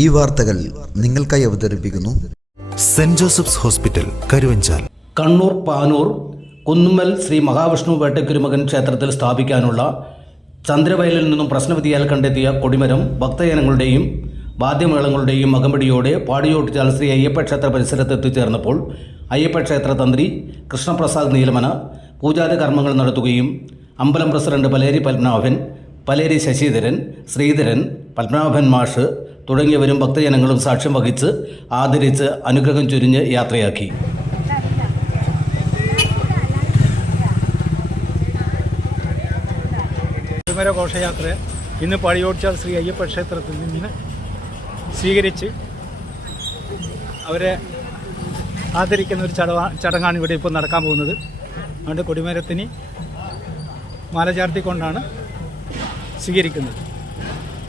ഈ വാർത്തകൾ നിങ്ങൾക്കായി അവതരിപ്പിക്കുന്നു saint Joseph's hospital, Karuvanchal. Kannur Panoor Kunnummal Shri Mahavishnu Vettakkorumakan ക്ഷേത്രത്തിൽ സ്ഥാപിക്കാനുള്ള ചന്ദ്രവയലിൽ നിന്നും പ്രശ്നവിധിയാൽ കണ്ടെത്തിയ കൊടിമരം ഭക്തജനങ്ങളുടെയും വാദ്യമേളങ്ങളുടെയും അകമ്പടിയോടെ പാടിയോട്ടിച്ചാൽ ശ്രീ അയ്യപ്പക്ഷേത്ര പരിസരത്ത് എത്തിച്ചേർന്നപ്പോൾ അയ്യപ്പക്ഷേത്ര തന്ത്രി കൃഷ്ണപ്രസാദ് നീലമന പൂജാതി കർമ്മങ്ങൾ നടത്തുകയും അമ്പലം പ്രസിഡന്റ് പലേരി പത്മനാഭൻ, പലേരി ശശിധരൻ, ശ്രീധരൻ, പത്മനാഭൻ മാഷ് തുടങ്ങിയവരും ഭക്തജനങ്ങളും സാക്ഷ്യം വഹിച്ച് ആദരിച്ച് അനുഗ്രഹം ചൊരിഞ്ഞ് യാത്രയാക്കി. ഘോഷയാത്ര ഇന്ന് പാടിയോട്ടിച്ചാൽ ശ്രീ അയ്യപ്പ ക്ഷേത്രത്തിൽ നിന്ന് സ്വീകരിച്ച് അവരെ ആദരിക്കുന്ന ഒരു ചടങ്ങാണ് ഇവിടെ ഇപ്പോൾ നടക്കാൻ പോകുന്നത്. അതുകൊണ്ട് കൊടിമരത്തിന് മാല ചാർത്തിക്കൊണ്ടാണ് സ്വീകരിക്കുന്നത്.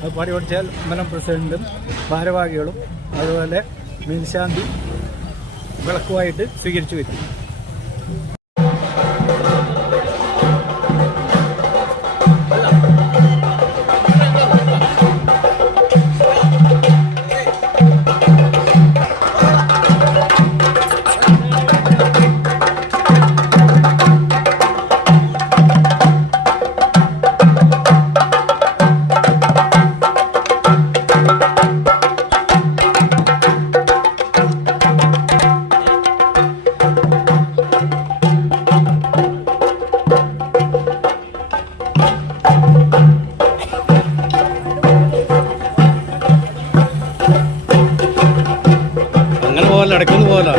അത് പാടിയോട്ടിച്ചാൽ അമ്പലം പ്രസിഡന്റും ഭാരവാഹികളും അതുപോലെ മേൽശാന്തി വിളക്കുമായിട്ട് സ്വീകരിച്ചു വരും. നടക്കുന്നു പോലെ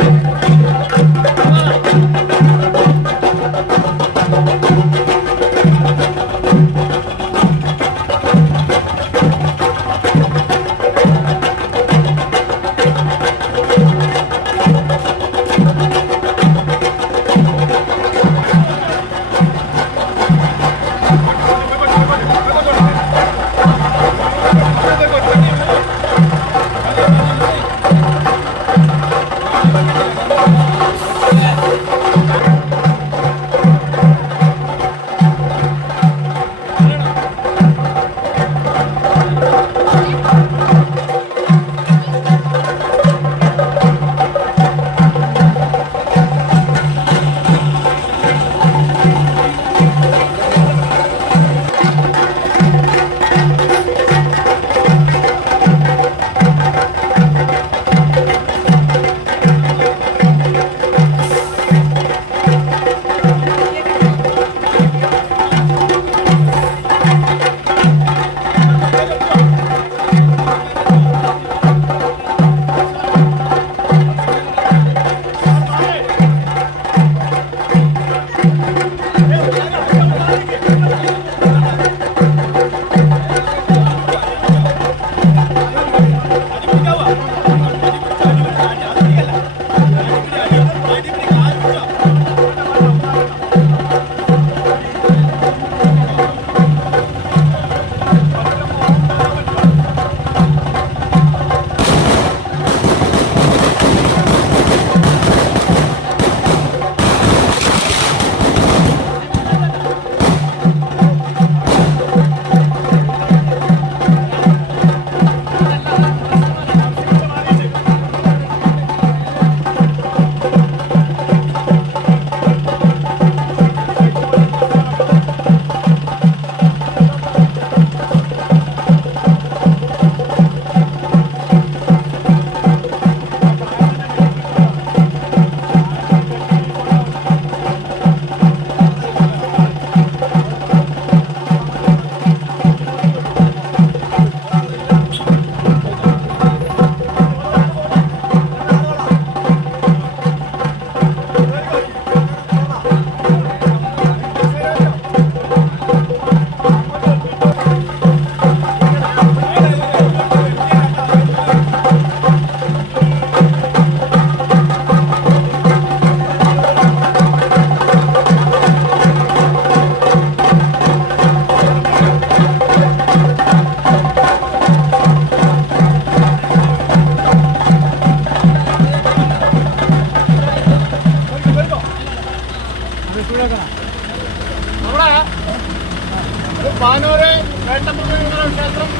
പാനൂര് വേട്ടക്കുരുമകൻ ക്ഷേത്രം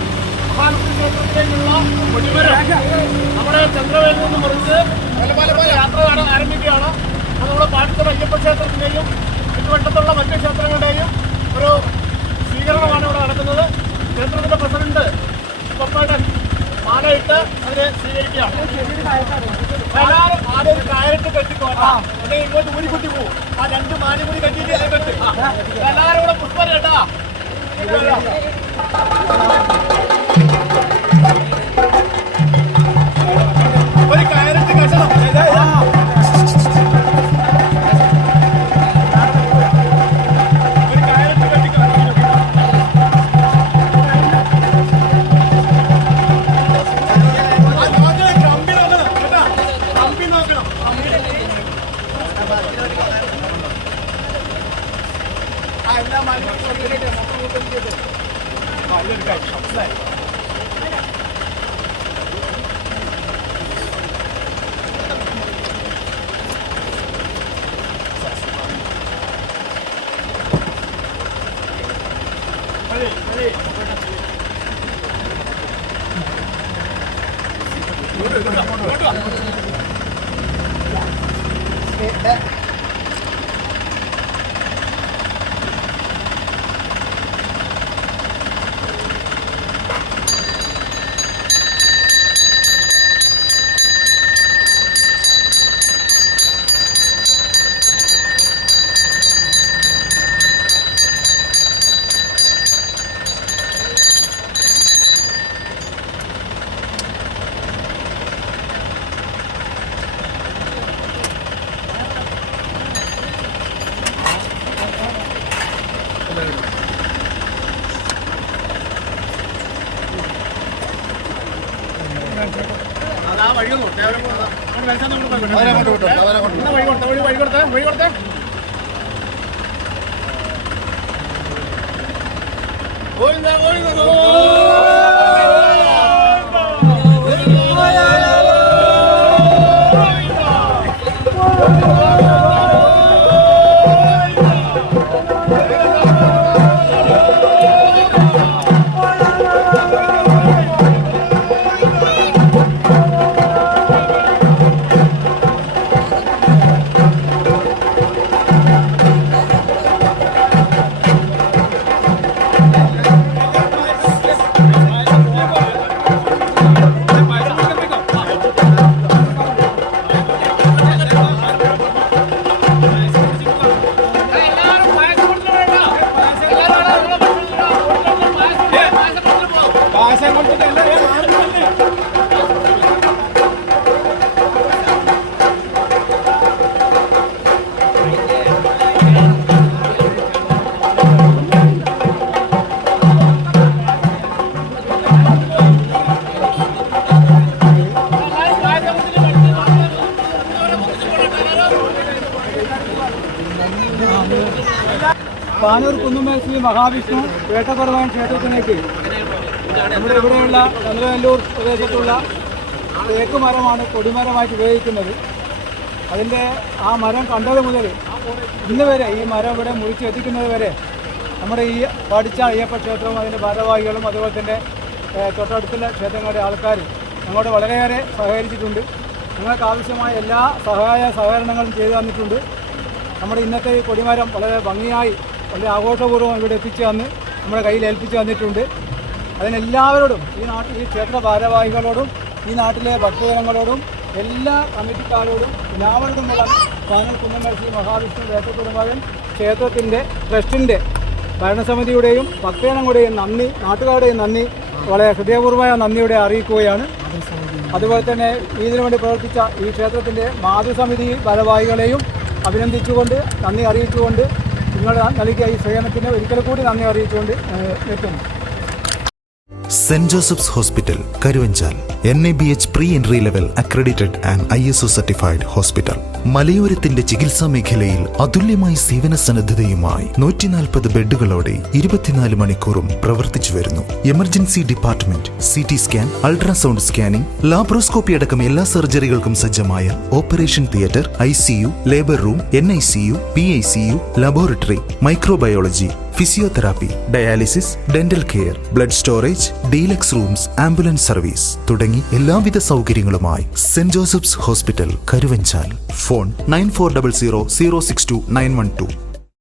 മഹാലക്ഷ്മി ക്ഷേത്രത്തിലേക്കുള്ള കൊടിമരം നമ്മുടെ ചന്ദ്രവേലിൽ നിന്ന് മുറിച്ച് യാത്ര ആരംഭിക്കുകയാണ്. അത് നമ്മുടെ പാട്ടിത്തറ അയ്യപ്പ ക്ഷേത്രത്തിൻ്റെയും ചുറ്റുവട്ടത്തുള്ള മറ്റ് ക്ഷേത്രങ്ങളുടെയും ഒരു സ്വീകരണമാണ് ഇവിടെ നടക്കുന്നത്. ക്ഷേത്രത്തിൻ്റെ പ്രസിഡന്റ് പപ്പേട്ടൻ മാലയിട്ട് അതിനെ സ്വീകരിക്കുകയാണ്. എല്ലാവരും ആദ്യം ഒരു കയറിട്ട് കെട്ടിക്കോട്ടാ, അല്ലെങ്കിൽ ഇങ്ങോട്ട് ഊരിക്കുട്ടി പോകും. ആ 2 മാലി കൂടി കെട്ടിയിട്ട് അത് കെട്ടി എല്ലാവരും കൂടെ പുഷ്പം കേട്ടാ. ഒരു കയറിട്ട് കെട്ടണം. ഒരു കയറിട്ട് കെട്ടിക്കോ. വഴി കൊടുത്തേ. പാനൂർ കുന്നുമ്മൽ ശ്രീ മഹാവിഷ്ണു വേട്ടക്കുറവാൻ ക്ഷേത്രത്തിലേക്ക് നമ്മുടെ ഇവിടെയുള്ള ചന്ദ്രവല്ലൂർ പ്രദേശത്തുള്ള തേക്ക് മരമാണ് കൊടിമരമായിട്ട് ഉപയോഗിക്കുന്നത്. അതിൻ്റെ ആ മരം കണ്ടത് മുതൽ ഇന്ന് വരെ ഈ മരം ഇവിടെ മുറിച്ചെത്തിക്കുന്നത് വരെ നമ്മുടെ ഈ പഠിച്ച അയ്യപ്പ ക്ഷേത്രവും അതിൻ്റെ ഭാരവാഹികളും അതുപോലെ തന്നെ തൊട്ടടുത്തുള്ള ക്ഷേത്രങ്ങളുടെ ആൾക്കാർ ഞങ്ങളോട് വളരെയേറെ സഹകരിച്ചിട്ടുണ്ട്. ഞങ്ങൾക്ക് ആവശ്യമായ എല്ലാ സഹകരണങ്ങളും ചെയ്തു തന്നിട്ടുണ്ട്. നമ്മുടെ ഇന്നത്തെ ഈ കൊടിമരം വളരെ ഭംഗിയായി വളരെ ആഘോഷപൂർവ്വം ഇവിടെ എത്തിച്ചു തന്ന് നമ്മുടെ കയ്യിൽ ഏൽപ്പിച്ചു തന്നിട്ടുണ്ട്. അതിനെല്ലാവരോടും ഈ ക്ഷേത്ര ഭാരവാഹികളോടും ഈ നാട്ടിലെ ഭക്തജനങ്ങളോടും എല്ലാ കമ്മിറ്റിക്കാരോടും എല്ലാവരോടുമുള്ള പാനൂർ കുന്നുമ്മൽ ശ്രീ മഹാവിഷ്ണു വേട്ടക്കുറുമകൻ ക്ഷേത്രത്തിൻ്റെ ട്രസ്റ്റിൻ്റെ ഭരണസമിതിയുടെയും ഭക്തജനങ്ങളുടെയും നന്ദി, നാട്ടുകാരുടെയും നന്ദി വളരെ ഹൃദയപൂർവ്വമായ നന്ദിയോടെ അറിയിക്കുകയാണ്. അതുപോലെ തന്നെ ഇതിനു വേണ്ടി പ്രവർത്തിച്ച ഈ ക്ഷേത്രത്തിൻ്റെ മാതൃസമിതി ഭാരവാഹികളെയും അഭിനന്ദിച്ചുകൊണ്ട് നന്ദി അറിയിച്ചുകൊണ്ട് നിങ്ങൾ നൽകിയ ഈ സേവനത്തിന് ഒരിക്കൽ കൂടി നന്ദി അറിയിച്ചുകൊണ്ട് എത്തുന്നു. Saint Joseph's hospital Karuvanchal NABH pre-entry level accredited and ISO certified hospital. മലയോരത്തിന്റെ ചികിത്സാ മേഖലയിൽ അതുല്യമായ സേവന സന്നദ്ധതയുമായി 140 ബെഡുകളോടെ 24 മണിക്കൂറും പ്രവർത്തിച്ചു വരുന്നു. Emergency department, CT scan, ultrasound scanning, laparoscopy അടക്കം എല്ലാ സർജറികൾക്കും സജ്ജമായ operation theatre, ICU, labour room, NICU, PICU, laboratory, microbiology, physiotherapy, dialysis, dental care, blood storage, deluxe rooms, ambulance service തുടങ്ങി എല്ലാവിധ സൗകര്യങ്ങളുമായി saint Joseph's hospital, Karuvanchal. Phone 9400 062 912.